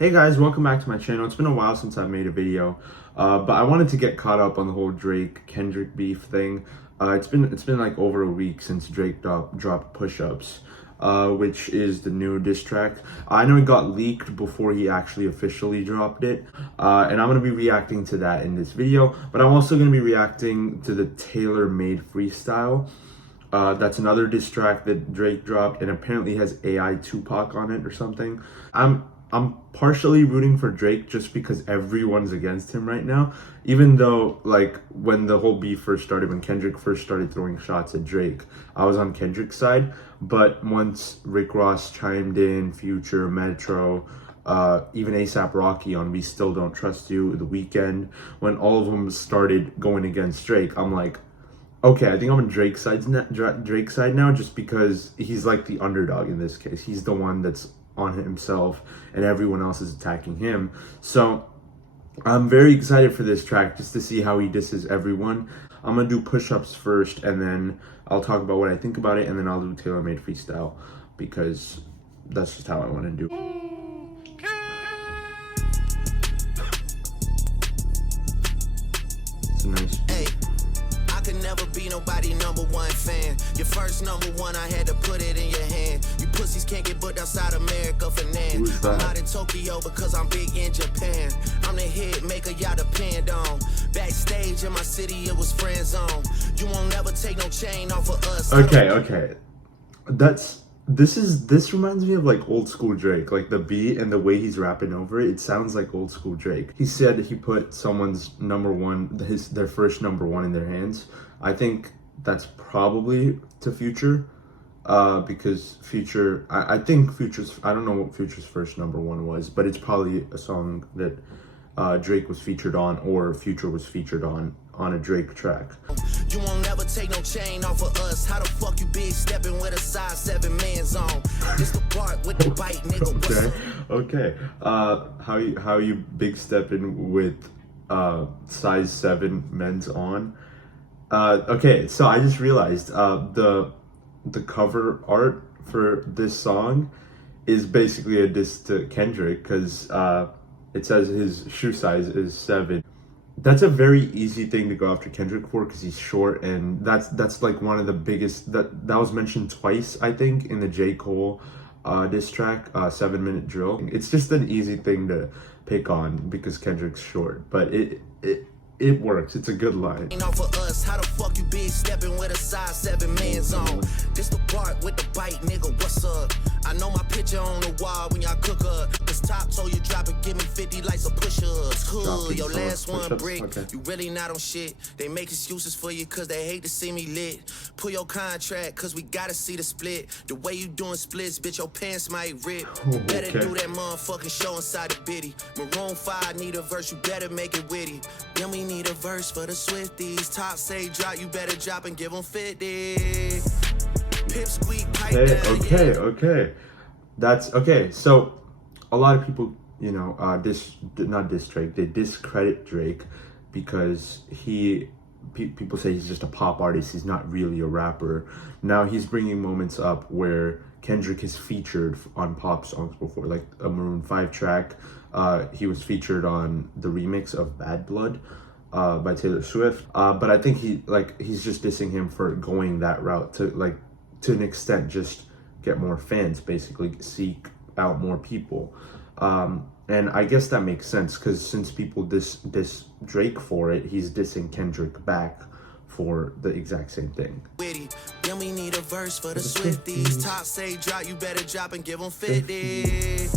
Hey guys, welcome back to my channel. It's been a while since I've made a video, but I wanted to get caught up on the whole Drake Kendrick beef thing. It's been like over a week since Drake dropped Push Ups, which is the new diss track. I know it got leaked before he actually officially dropped it, and I'm gonna be reacting to that in this video. But I'm also gonna be reacting to the tailor-made freestyle. That's another diss track that Drake dropped, and apparently has AI Tupac on it or something. I'm partially rooting for Drake just because everyone's against him right now. Even though, like, when the whole beef first started, when Kendrick first started throwing shots at Drake, I was on Kendrick's side. But once Rick Ross chimed in, Future, Metro, even ASAP Rocky on We Still Don't Trust You, The Weeknd, when all of them started going against Drake, I'm like, okay, I think I'm on Drake's side now, just because he's like the underdog in this case. He's the one that's on himself, and everyone else is attacking him. So I'm very excited for this track just to see how he disses everyone. I'm gonna do push-ups first, and then I'll talk about what I think about it, and then I'll do tailor-made freestyle because that's just how I want to do. It's a nice. Never be nobody #1 fan. Your first #1, I had to put it in your hand. You pussies can't get booked outside America for Nan. I'm out in Tokyo because I'm big in Japan. I'm the hit maker y'all depend on. Backstage in my city, it was friend zone. You won't never take no chain off of us. Okay. This reminds me of like old school Drake, like the beat and the way he's rapping over it. It sounds like old school Drake. He said he put someone's their first #1 in their hands. I think that's probably to Future, because Future, I think Future's, I don't know what Future's first #1 was, but it's probably a song that Drake was featured on, or Future was featured on a Drake track. You won't never take no chain off of us. How the fuck you big stepping with a size 7 man's on? This the part with the bite, nigga. Okay. How you big stepping with size 7 men's on? Okay, so I just realized the cover art for this song is basically a diss to Kendrick, because it says his shoe size is 7. That's a very easy thing to go after Kendrick for, because he's short, and that's like one of the biggest that was mentioned twice, I think, in the J. Cole diss track, 7-minute drill. It's just an easy thing to pick on because Kendrick's short, but it works. It's a good line. Off of us, how the fuck you big stepping with a size 7 man's on? This the part with the bite, nigga. What's up? I know my picture on the wall when y'all cook up. This top told you drop it, give me 50 likes of push-ups. Hood, your last one brick. Okay. You really not on shit. They make excuses for you cause they hate to see me lit. Pull your contract cause we gotta see the split. The way you doing splits, bitch, your pants might rip. Better do that motherfucking show inside the bitty. Maroon 5 need a verse, you better make it witty. Then we need a verse for the Swifties. Top say drop, you better drop and give them 50. Pip squeak, pipe down, Okay. That's okay. So a lot of people, you know, not diss Drake, they discredit Drake because people say he's just a pop artist. He's not really a rapper. Now he's bringing moments up where Kendrick has featured on pop songs before, like a Maroon 5 track. He was featured on the remix of Bad Blood by Taylor Swift. But I think he's just dissing him for going that route to an extent, just get more fans, basically seek out more people. And I guess that makes sense, because since people diss Drake for it, he's dissing Kendrick back for the exact same thing. Then we need a verse for the Swifties. Top say drop, you better drop and give them 50.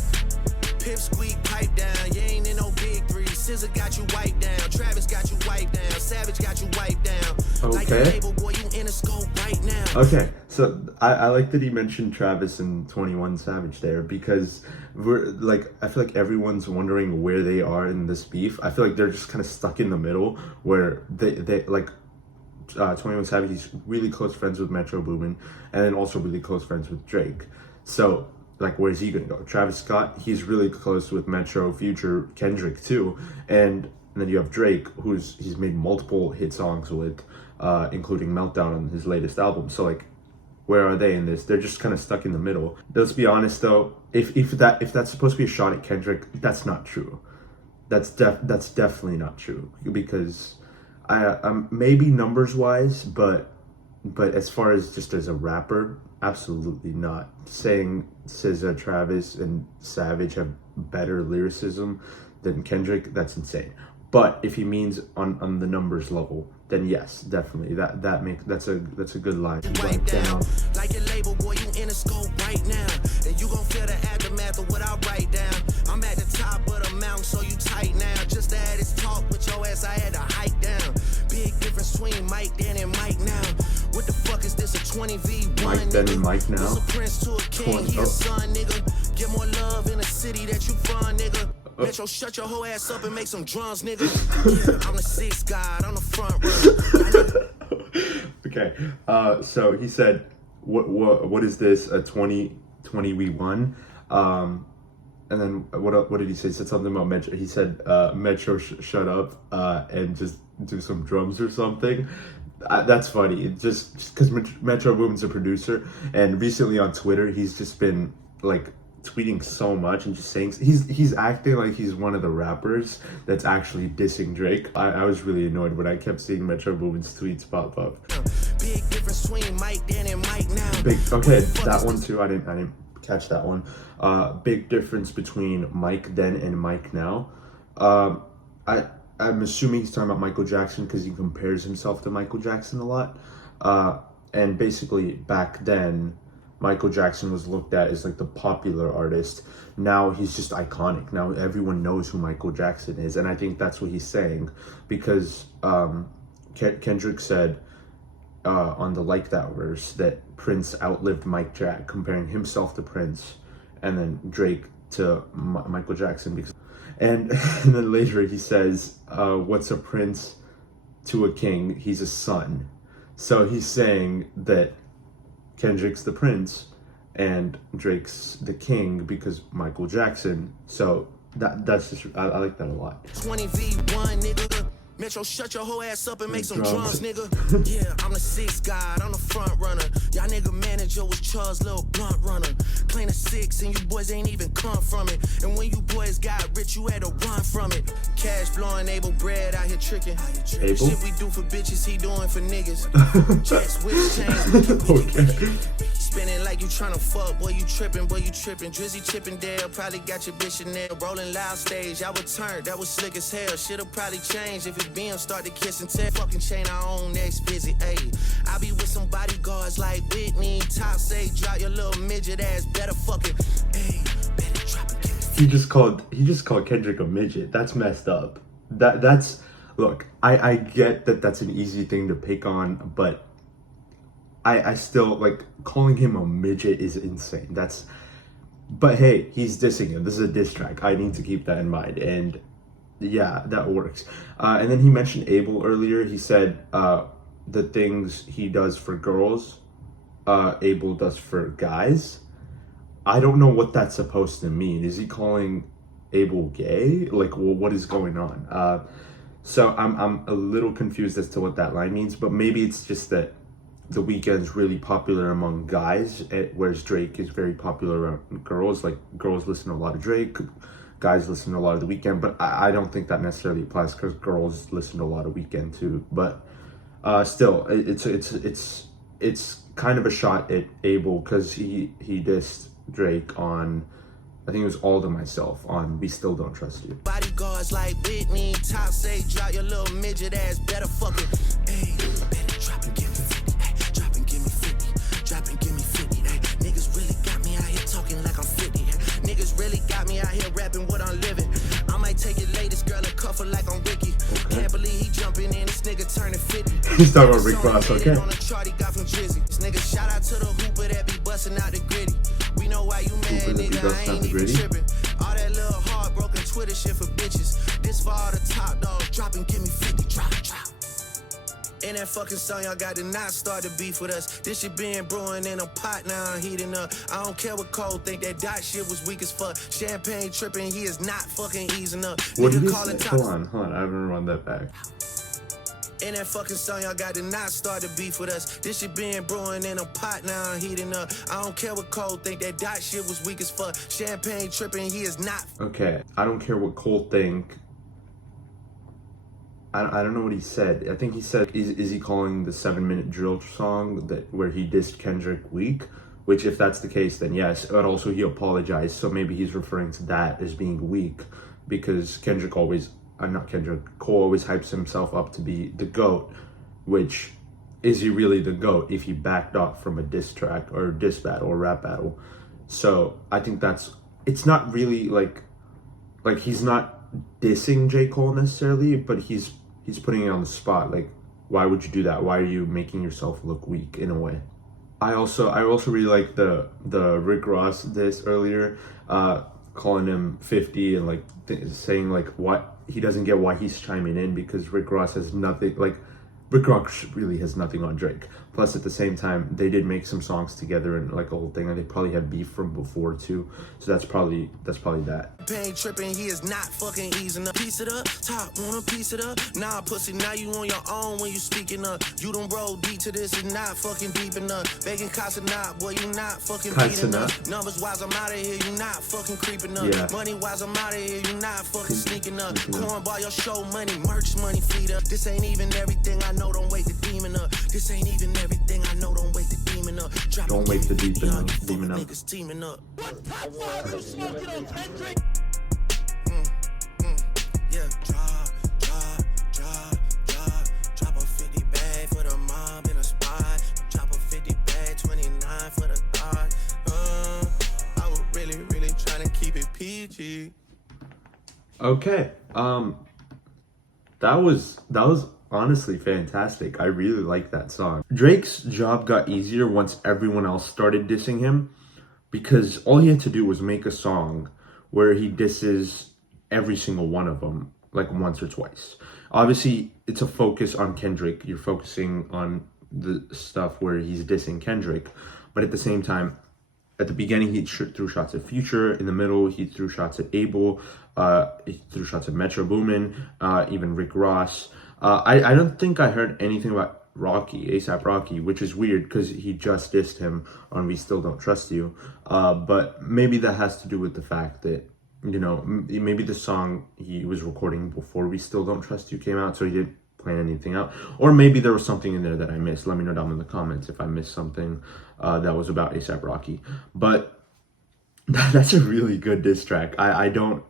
Pip squeak, pipe down, you ain't in no big 3. Scissor got you wiped down, Travis got you wiped down, Savage got you wiped down. Like a label boy, you in a scope right now. Okay, so I like that he mentioned Travis and 21 Savage there, because I feel like everyone's wondering where they are in this beef. I feel like they're just kind of stuck in the middle, where they like 21 Savage, he's really close friends with Metro Boomin, and then also really close friends with Drake. So like, where's he gonna go? Travis Scott, he's really close with Metro, Future, Kendrick too, and then you have Drake, he's made multiple hit songs with, including Meltdown on his latest album. So like, where are they in this? They're just kind of stuck in the middle. Let's be honest though, if that's supposed to be a shot at Kendrick, that's not true. That's definitely not true, because maybe numbers wise, but as far as just as a rapper, absolutely not. Saying SZA, Travis, and Savage have better lyricism than Kendrick, that's insane. But if he means on the numbers level, then yes, definitely that's a good line. Right down, like your label, boy, you in a scope right now, and you gon' feel the aftermath of what I write down. I'm at the top of the mountain, so you tight now. Just to have this talk with your ass, I had to hike down. Big difference between Mike then and Mike now. What the fuck is this, a 20v1? Mike then and Mike now. This a prince to a king, he a son, nigga. Get more love in the city that you from, nigga. Metro, shut your whole ass up and make some drums, nigga. Yeah, I'm the sixth guy, I'm the front runner. Okay, so he said, what is this, a 20v1? And then what did he say? He said something about Metro. He said, Metro, shut up and just do some drums or something. That's funny. Just because Metro Boomin's a producer, and recently on Twitter he's just been like tweeting so much and just saying he's acting like he's one of the rappers that's actually dissing Drake. I was really annoyed when I kept seeing Metro Boomin's tweets pop up. Big difference between Mike then and Mike now. Okay, that one too. I didn't catch that one. Big difference between Mike then and Mike now. I'm assuming he's talking about Michael Jackson because he compares himself to Michael Jackson a lot. And basically back then, Michael Jackson was looked at as like the popular artist. Now he's just iconic. Now everyone knows who Michael Jackson is. And I think that's what he's saying, because Kendrick said on the Like That verse that Prince outlived Mike Jack, comparing himself to Prince, and then Drake to Michael Jackson. And then later he says, what's a prince to a king? He's a son. So he's saying that Kendrick's the prince and Drake's the king because Michael Jackson. So that's just, I like that a lot. 20v1, nigga. Metro, shut your whole ass up and make some drums, nigga. Yeah, I'm the sixth guy, I'm the front runner. Y'all nigga manager was Charles' little blunt runner. Claim a six and you boys ain't even come from it. And when you boys got rich, you had to run from it. Cash blowing, Abel bread out here tricking. Able? Shit we do for bitches, he doing for niggas. Checks, switch, chains, Okay. spinning like you tryna fuck, boy you trippin', Drizzy Chippendale probably got your bitch in there. Rolling loud stage, I would turn, that was slick as hell. Shit'll probably change if it BM start to kiss and tell. Fucking chain I own next visit, ayy. I be with some bodyguards like Whitney. Top say drop your little midget ass, better fucking, ayy, better drop and give me. He just called Kendrick a midget. That's messed up. That's look, I get that that's an easy thing to pick on, but I still, like, calling him a midget is insane. But hey, he's dissing him. This is a diss track. I need to keep that in mind. And yeah, that works. And then he mentioned Abel earlier. He said the things he does for girls, Abel does for guys. I don't know what that's supposed to mean. Is he calling Abel gay? Like, well, what is going on? So I'm a little confused as to what that line means, but maybe it's just that The Weeknd's really popular among guys, whereas Drake is very popular around girls. Like, girls listen to a lot of Drake, guys listen to a lot of The Weeknd, but I don't think that necessarily applies because girls listen to a lot of Weeknd too. But still, it's kind of a shot at Abel because he dissed Drake on, I think it was All to Myself on We Still Don't Trust You. Bodyguards like Whitney, top say drop your little midget ass, better fucking, ayy, better drop and give me 50, ayy, drop and give me 50, drop and give me 50, ayy. Niggas really got me out here talking like I'm 50, niggas really got me out here rapping what I'm living. I might take it latest girl and cuff her like I'm Ricky. Okay. Can't believe he jumping in, this nigga turning 50. He's talking about Rick Ross, okay. On a chart he got from Drizzy. This nigga shout out to the hooper that be busting out the gritty. We know why you mad, nigga, I ain't even tripping. All that little heartbroken Twitter shit for bitches. This for all the top dogs, drop and give me 50, drop. In that fucking song, y'all got to not start the beef with us. This shit been brewing in a pot, now I'm heating up. I don't care what Cole think, that dot shit was weak as fuck. Champagne tripping, he is not fucking easing up. What did Nigga he call say? it Hold on, I haven't run that back. In that fucking song, y'all got to not start the beef with us. This shit been brewing in a pot, now I'm heating up. I don't care what Cole think, that dot shit was weak as fuck. Champagne tripping, he is not. Okay, I don't care what Cole think. I don't know what he said. I think he said, is he calling the 7-minute drill song that where he dissed Kendrick weak? Which, if that's the case, then yes. But also he apologized, so maybe he's referring to that as being weak, because Kendrick always, not Kendrick, Cole always hypes himself up to be the GOAT, which, is he really the GOAT if he backed off from a diss track or diss battle or rap battle? So I think it's not really like he's not dissing J. Cole necessarily, but he's putting it on the spot. Like, why would you do that? Why are you making yourself look weak in a way? I also really like the Rick Ross diss earlier, calling him 50 and like saying like what he doesn't get why he's chiming in, because Rick Ross has nothing, like Rick Ross really has nothing on Drake. Plus, at the same time, they did make some songs together and like a whole thing, and they probably had beef from before too. So that's probably that. Pain tripping, he is not fucking easing up. Piece it up, top, wanna piece it up. Nah, pussy, now you on your own when you speaking up. You don't roll deep to this, and not fucking deep enough. Begging Casa not, boy, you not fucking beating up. Numbers wise, I'm out of here, you not fucking creeping up. Yeah. Money wise, I'm out of here, you not fucking sneaking up. Cornball, your show money, merch money, feed up. This ain't even everything I know, don't wake the demon up. This ain't even everything I know, don't wake the demon up. Don't wake the demon up. Niggas teaming up. Yeah, drop a 50 bag for the mob in a spot. Drop a 50 bag, 29 for the thought. I was really trying to keep it PG. Okay, that was honestly fantastic. I really like that song. Drake's job got easier once everyone else started dissing him, because all he had to do was make a song where he disses every single one of them like once or twice. Obviously, it's a focus on Kendrick. You're focusing on the stuff where he's dissing Kendrick, but at the same time, at the beginning, he threw shots at Future. In the middle, he threw shots at Abel. He threw shots at Metro Boomin, even Rick Ross. I don't think I heard anything about Rocky, ASAP Rocky, which is weird because he just dissed him on We Still Don't Trust You. But maybe that has to do with the fact that, you know, maybe the song he was recording before We Still Don't Trust You came out, so he didn't plan anything out. Or maybe there was something in there that I missed. Let me know down in the comments if I missed something that was about ASAP Rocky. But that's a really good diss track. I don't...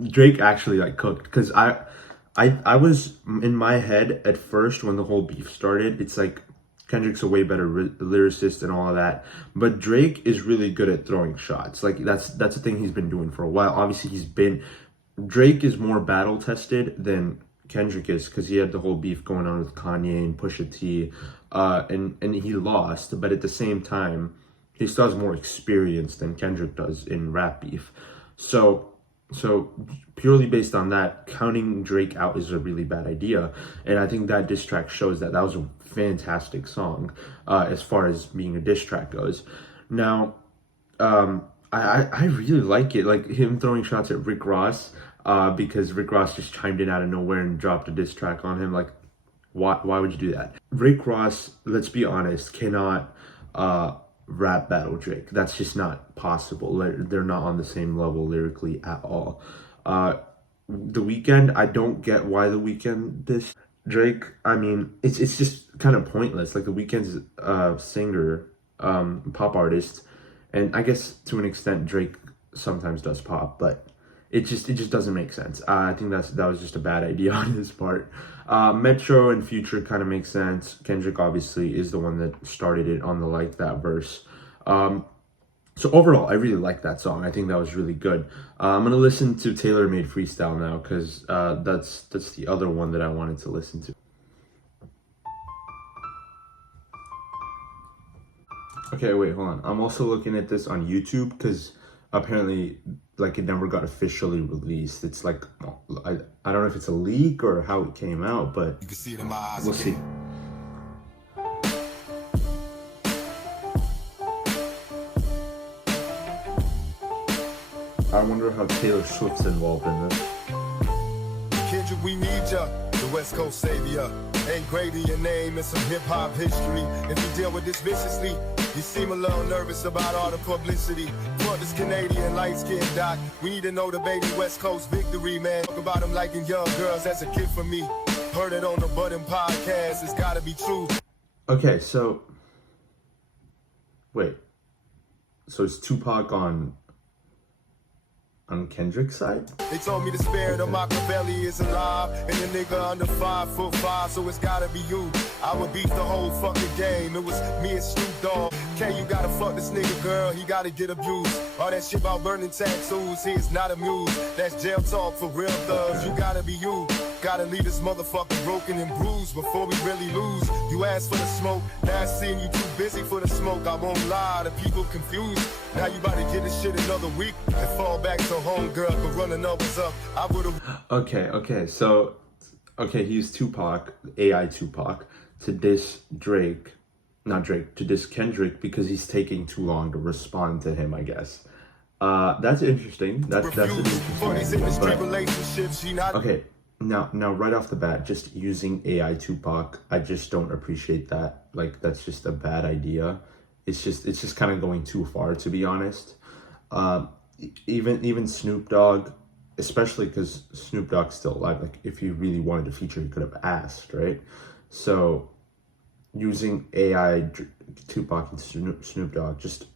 Drake actually like cooked, because I was in my head at first when the whole beef started. It's like Kendrick's a way better lyricist and all of that, but Drake is really good at throwing shots. Like that's the thing he's been doing for a while. Obviously, Drake is more battle tested than Kendrick is, because he had the whole beef going on with Kanye and Pusha T, and he lost. But at the same time, he still has more experience than Kendrick does in rap beef. So purely based on that, counting Drake out is a really bad idea. And I think that diss track shows that was a fantastic song as far as being a diss track goes. Now, I really like it, like him throwing shots at Rick Ross, because Rick Ross just chimed in out of nowhere and dropped a diss track on him. Like, why would you do that? Rick Ross, let's be honest, cannot rap battle Drake. That's just not possible. They're not on the same level lyrically at all. The Weeknd, I don't get why The Weeknd dissed Drake. I mean, it's just kind of pointless. Like, The Weeknd's a singer, pop artist, and I guess to an extent Drake sometimes does pop, but it just doesn't make sense. I think that was just a bad idea on his part. Metro and Future kind of makes sense. Kendrick obviously is the one that started it on the Like That verse. So overall, I really like that song. I think that was really good. I'm gonna listen to Taylor Made Freestyle now, because that's the other one that I wanted to listen to. Okay, wait, hold on. I'm also looking at this on YouTube, because apparently, like, it never got officially released. It's like, I don't know if it's a leak or how it came out, but you can see it in my eyes. We'll see. I wonder how Taylor Swift's involved in this. Kendrick we need ya. The West Coast savior. Ain't great in your name and some hip-hop history. If you deal with this viciously, you seem a little nervous about all the publicity. For this Canadian light-skinned doc, we need to know the baby West Coast victory, man. Talk about him liking young girls as a kid for me. Heard it on the Budding podcast, it's gotta be true. Okay, so wait. So is Tupac on Kendrick's side? They told me the spirit of Machiavelli is alive, and the nigga under 5'5", so it's gotta be you. I would beat the whole fucking game. It was me and Snoop Dogg. You gotta fuck this nigga, girl, he gotta get abused. All that shit about burning tattoos, he is not amused. That's jail talk for real thugs, you gotta be you. Gotta leave this motherfucker broken and bruised before we really lose. You asked for the smoke, now I seen you too busy for the smoke. I won't lie, the people confused. Now you about to get this shit another week and fall back to home, girl, but run the numbers up. I would've. Okay, so he used Tupac, AI Tupac, to diss Drake. Not Drake, to diss Kendrick because he's taking too long to respond to him, I guess. That's interesting. That's an interesting idea, but, okay, now right off the bat, just using AI Tupac, I just don't appreciate that. Like, that's just a bad idea. It's just kind of going too far, to be honest. Even Snoop Dogg, especially because Snoop Dogg's still alive. Like, if he really wanted to feature, he could have asked, right? So using AI Tupac and Snoop Dogg just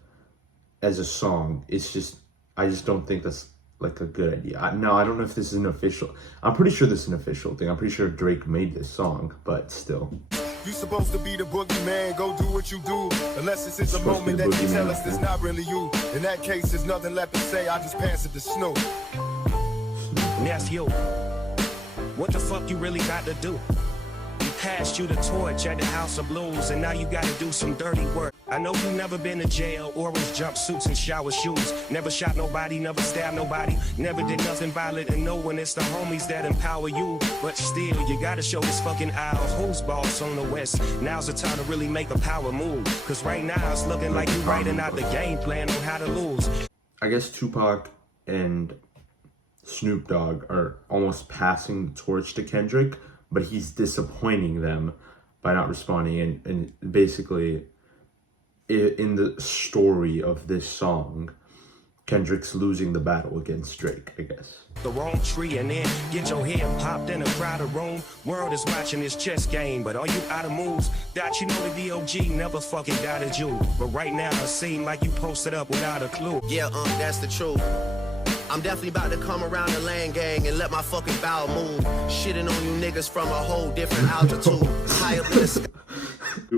as a song, I just don't think that's like a good idea. Now, I don't know if this is an official, I'm pretty sure this is an official thing. I'm pretty sure Drake made this song, but still. You supposed to be the boogeyman, go do what you do. Unless this is a moment that you tell us it's not really you. In that case, there's nothing left to say, I just pass it to Snoop. Nephew, what the fuck you really got to do? Passed you the torch at the House of Blues, and now you gotta do some dirty work. I know you never been to jail, orange jumpsuits and shower shoes. Never shot nobody, never stabbed nobody, never did nothing violent and no one. It's the homies that empower you, but still you gotta show this fucking aisle who's boss on the West. Now's the time to really make a power move, cause right now it's looking like you writing out the game plan on how to lose. I guess Tupac and Snoop Dogg are almost passing the torch to Kendrick, but he's disappointing them by not responding. And basically, in the story of this song, Kendrick's losing the battle against Drake, I guess. The wrong tree and then get your head popped in a crowded room. World is watching this chess game, but are you out of moves? That you know the DOG never fucking doubted you. But right now it seems like you posted up without a clue. Yeah, that's the truth. I'm definitely about to come around the land gang and let my fucking bowel move. Shitting on you niggas from a whole different altitude. High up in the sky.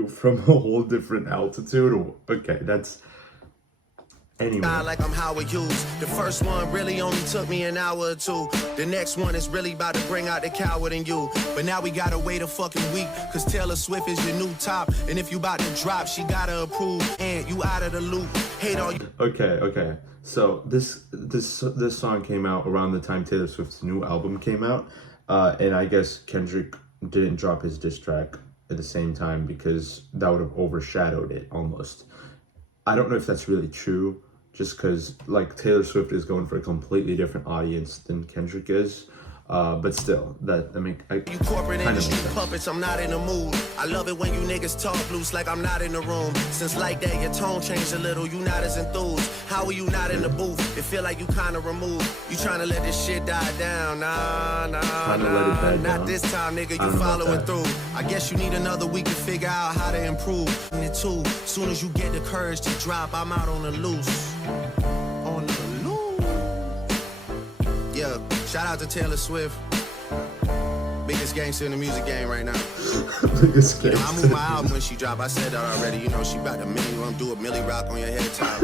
From a whole different altitude? Okay, that's... Anyway. Like I'm Howard Hughes. The first one really only took me an hour or two. The next one is really about to bring out the coward in you. But now we gotta wait a fucking week, cause Taylor Swift is your new top. And if you about to drop, she gotta approve. And you out of the loop. Hate all you. Okay. So this song came out around the time Taylor Swift's new album came out. And I guess Kendrick didn't drop his diss track at the same time because that would have overshadowed it almost. I don't know if that's really true, just because like Taylor Swift is going for a completely different audience than Kendrick is. But still, you corporate industry puppets, I'm not in the mood. I love it when you niggas talk loose like I'm not in the room. Since like that, your tone changed a little, you not as enthused. How are you not in the booth? It feel like you kinda removed. You trying to let this shit die down? Nah. Not this time, nigga, you following through. I guess you need another week to figure out how to improve. And it too, soon as you get the courage to drop, I'm out on the loose. Yeah, shout out to Taylor Swift. Biggest gangster in the music game right now. Biggest gangster. You know, I moved my album when she dropped. I said that already. You know, she about to do a Millie Rock on your head top.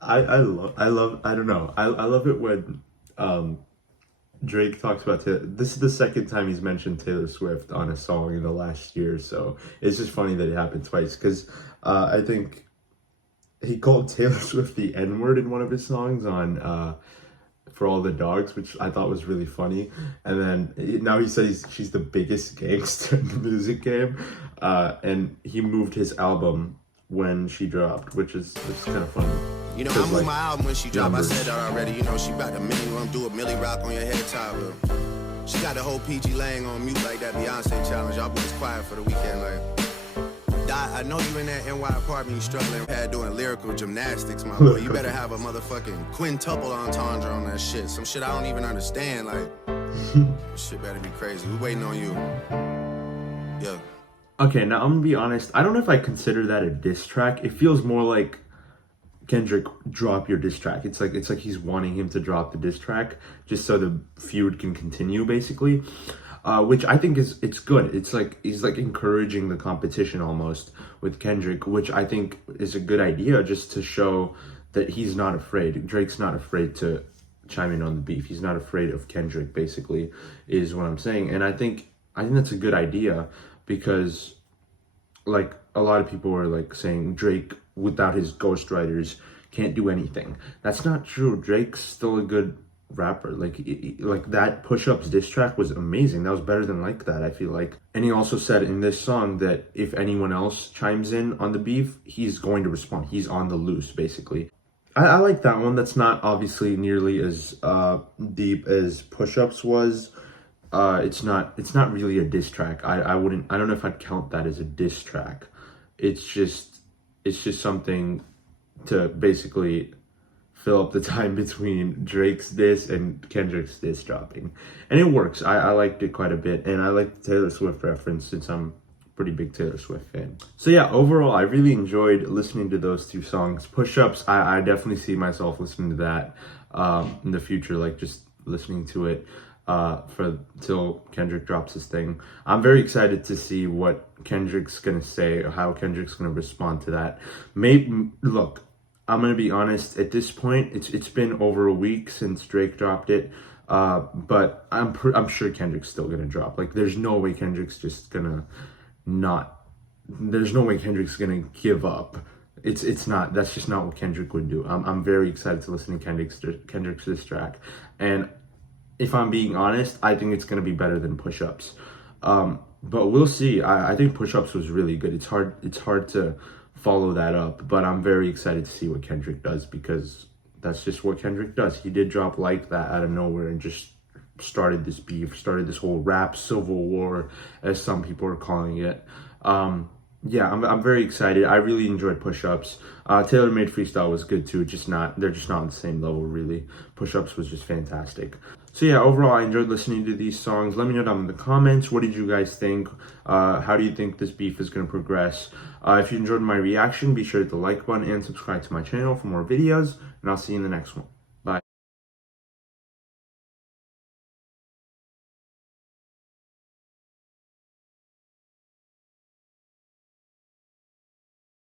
I don't know. I love it when Drake talks about Taylor. This is the second time he's mentioned Taylor Swift on a song in the last year, so it's just funny that it happened twice, because I think he called Taylor Swift the N-word in one of his songs on For All the Dogs, which I thought was really funny. And then now he says she's the biggest gangster in the music game. And he moved his album when she dropped, which is kind of funny. You know, I moved my album when she dropped. I said that already. You know, she about to do a Millie Rock on your head top. She got the whole PG Lang on mute like that Beyonce challenge. Y'all boys quiet for the weekend, like. I know you in that NY apartment, you struggling, doing lyrical gymnastics, my boy. You better have a motherfucking quintuple entendre on that shit. Some shit I don't even understand, like. Shit better be crazy. We waiting on you. Yeah. Okay, now I'm gonna be honest. I don't know if I consider that a diss track. It feels more like Kendrick, drop your diss track. It's like he's wanting him to drop the diss track just so the feud can continue, basically. Which I think it's good. It's like he's like encouraging the competition almost with Kendrick, which I think is a good idea, just to show that he's not afraid. Drake's not afraid to chime in on the beef. He's not afraid of Kendrick, basically, is what I'm saying. And I think that's a good idea, because like a lot of people are like saying Drake without his ghostwriters can't do anything. That's not true. Drake's still a good rapper. Like that Push-Ups diss track was amazing. That was better than Like That, I feel like. And he also said in this song that if anyone else chimes in on the beef, he's going to respond. He's on the loose, basically. I like that one. That's not obviously nearly as deep as Push-Ups was. It's not really a diss track. I don't know if I'd count that as a diss track. It's just something to basically fill up the time between Drake's diss and Kendrick's diss dropping. And it works. I liked it quite a bit, and I like the Taylor Swift reference since I'm a pretty big Taylor Swift fan. So yeah, overall I really enjoyed listening to those two songs. Push-Ups, I definitely see myself listening to that in the future, like just listening to it till Kendrick drops his thing. I'm very excited to see what Kendrick's gonna say or how Kendrick's gonna respond to that. Look, I'm gonna be honest. At this point, it's been over a week since Drake dropped it, but I'm sure Kendrick's still gonna drop. Like, there's no way Kendrick's just gonna not. There's no way Kendrick's gonna give up. It's not. That's just not what Kendrick would do. I'm very excited to listen to Kendrick's diss track, and if I'm being honest, I think it's gonna be better than Push-Ups. But we'll see. I think Push-Ups was really good. It's hard to follow that up, but I'm very excited to see what Kendrick does, because that's just what Kendrick does. He did drop Like That out of nowhere and just started this beef, started this whole rap civil war, as some people are calling it. Yeah, I'm very excited. I really enjoyed Push-Ups. Taylor Made Freestyle was good too. They're just not on the same level, really. Push-Ups was just fantastic. So yeah, overall, I enjoyed listening to these songs. Let me know down in the comments. What did you guys think? How do you think this beef is going to progress? If you enjoyed my reaction, be sure to hit the like button and subscribe to my channel for more videos. And I'll see you in the next one.